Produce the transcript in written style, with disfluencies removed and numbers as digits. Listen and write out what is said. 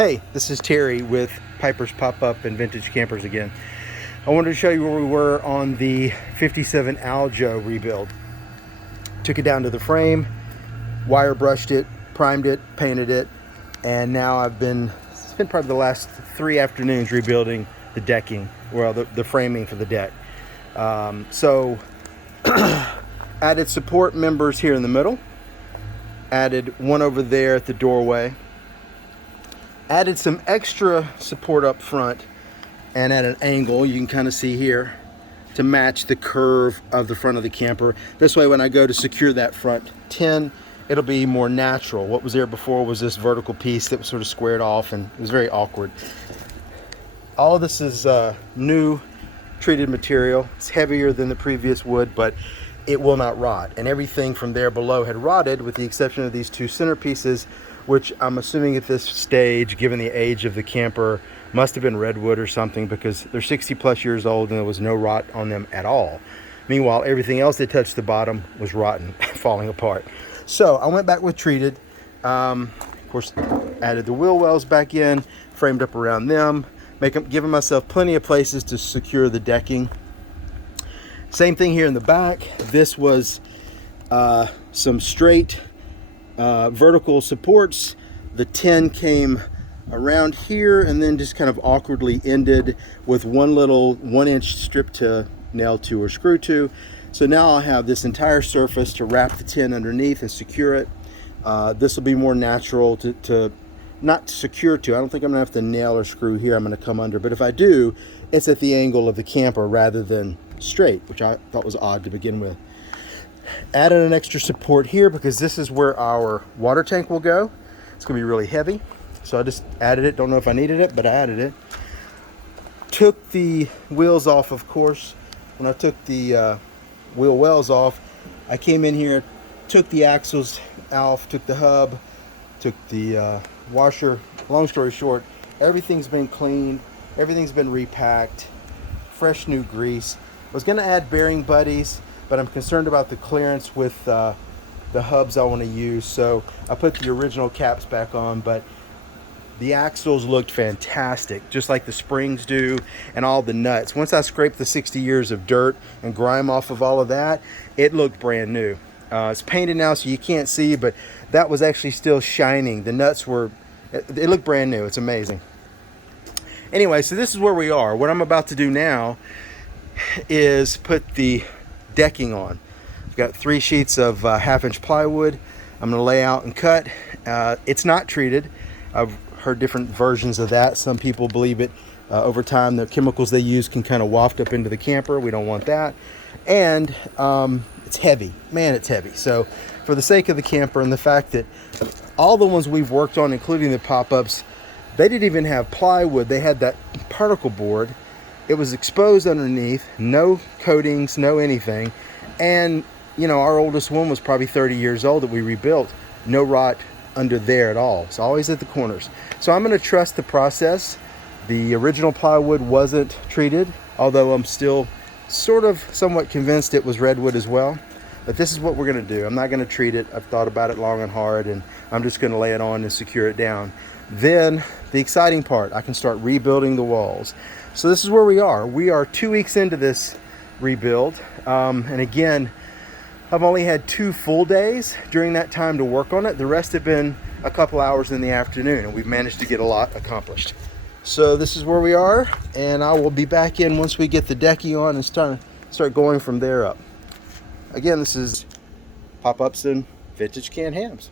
Hey, this is Terry with Piper's Pop-Up and Vintage Campers again. I wanted to show you where we were on the 57 Aljo rebuild. Took it down to the frame, wire brushed it, primed it, painted it, and now it's been probably the last 3 afternoons rebuilding the decking, well, the framing for the deck. So added support members here in the middle, added one over there at the doorway, added some extra support up front and at an angle you can kind of see here to match the curve of the front of the camper. This way when I go to secure that front tin, it'll be more natural. What was there before was this vertical piece that was sort of squared off and it was very awkward. All of this is new treated material. It's heavier than the previous wood, but it will not rot. And everything from there below had rotted with the exception of these 2 centerpieces, which I'm assuming at this stage, given the age of the camper, must have been redwood or something because they're 60 plus years old and there was no rot on them at all. Meanwhile, everything else that touched the bottom was rotten, falling apart. So I went back with treated. Of course, added the wheel wells back in, framed up around them, giving myself plenty of places to secure the decking. Same thing here in the back. This was some straight vertical supports. The tin came around here and then just kind of awkwardly ended with one little 1-inch strip to nail to or screw to. So now I'll have this entire surface to wrap the tin underneath and secure it. This will be more natural to not secure to. I don't think I'm gonna have to nail or screw here. I'm gonna come under, but if I do, it's at the angle of the camper rather than straight, which I thought was odd to begin with. Added an extra support here because this is where our water tank will go. It's gonna be really heavy, so I just added it. Don't know if I needed it, but I added it. Took the wheels off, of course. When I took the wheel wells off, I came in here, took the axles off, took the hub, took the washer. Long story short, everything's been cleaned, everything's been repacked, fresh new grease. I was gonna add bearing buddies, but I'm concerned about the clearance with the hubs I want to use, so I put the original caps back on, but the axles looked fantastic, just like the springs do and all the nuts. Once I scraped the 60 years of dirt and grime off of all of that, it looked brand new. It's painted now so you can't see, but that was actually still shining. The nuts it looked brand new. It's amazing. Anyway, so this is where we are. What I'm about to do now is put the decking on. I've got 3 sheets of 1/2-inch plywood. I'm gonna lay out and cut. It's not treated. I've heard different versions of that. Some people believe it over time the chemicals they use can kind of waft up into the camper. We don't want that. And it's heavy. Man, it's heavy. So for the sake of the camper and the fact that all the ones we've worked on, including the pop-ups, they didn't even have plywood. They had that particle board. It was exposed underneath, no coatings, no anything. And you know, our oldest one was probably 30 years old that we rebuilt. No rot under there at all. It's always at the corners. So I'm going to trust the process. The original plywood wasn't treated, although I'm still sort of somewhat convinced it was redwood as well. But this is what we're going to do. I'm not going to treat it. I've thought about it long and hard, and I'm just going to lay it on and secure it down. Then the exciting part, I can start rebuilding the walls. So this is where we are. We are 2 weeks into this rebuild. And again, I've only had 2 full days during that time to work on it. The rest have been a couple hours in the afternoon, and we've managed to get a lot accomplished. So this is where we are, and I will be back in once we get the decking on and start going from there up. Again, this is Pop-Ups and Vintage Canned Hams.